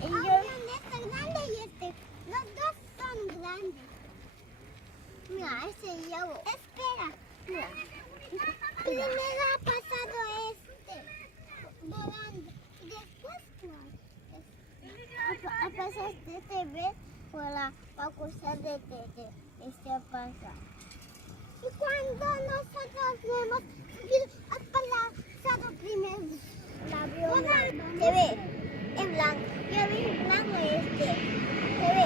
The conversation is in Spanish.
Este está grande y este. Los dos son grandes. Mira, ese llevo. Espera. Mira. Primero ha pasado este. Volando. Y después, ¿cuál? Ha pasado este vez por la cosa de este pasa. Y cuando nosotros hemos pasado primero el avión, se ve en blanco. Yo vi en blanco este. Se ve